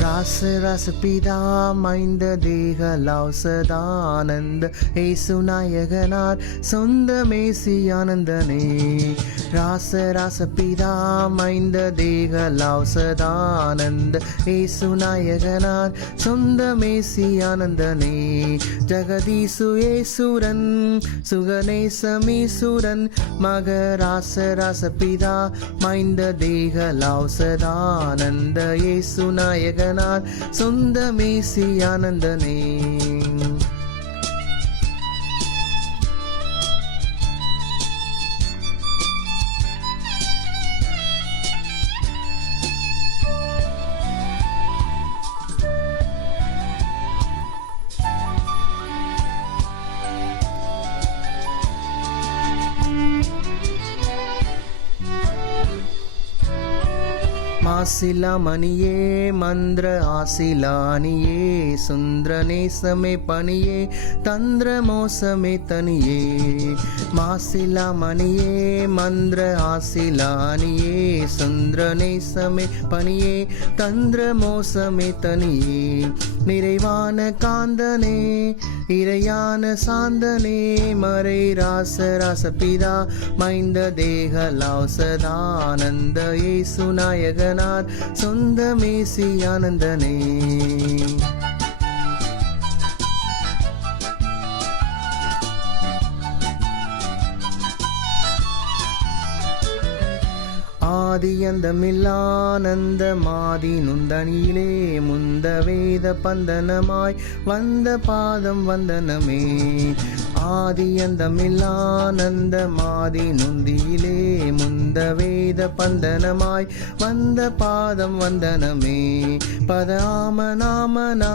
रास रस पिता மைந்த தேகலாவ் சதானந்த ஏசுநாயகனார் சொந்த மேசியானந்தனே ராச ராச பிதா மைந்த தேகலாவ் சதானந்த ஏசுநாயகனார் சொந்த மேசியானந்தனே ஜகதீசு ஏசுரன் சுகநேசமீசுரன் மகராச ராச பிதா மைந்த தேகலாவ் சதானந்த ஏசுநாயகனார் சொந்த மேசியானந்தனே மாசிலா மணியே மந்திர ஆசிலானியே சுந்திர நேசமே பணியே தந்திர மோசமே தனியே மாசிலா மணியே மந்திர ஆசிலானியே சுந்திர நேசமே பணியே தந்திர மோசமே தனியே நிறைவான காந்தனே இறையான சாந்தனே மறை ராச ராச பிதா மைந்த தேகலாவ் சதானந்த ஏசுநாயகனார் சொந்த மேசியானந்தனே ஆதியந்தமில்லானந்த மாதி நுந்தனியிலே முந்த வேத பந்தனமாய் வந்த பாதம் வந்தனமே ஆதியந்தமில்லானந்த மாதி நுந்தியிலே முந்த வேத பந்தனமாய் வந்த பாதம் வந்தனமே பதாம நாமனா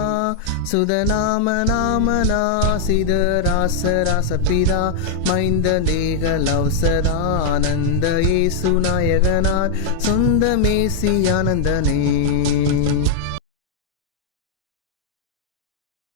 சுதநாம நாமனா சித ராச ராச பிதா மைந்த தேகலாவ் சதானந்த ஏசுநாயகனார் சொந்த மேசியானந்தனே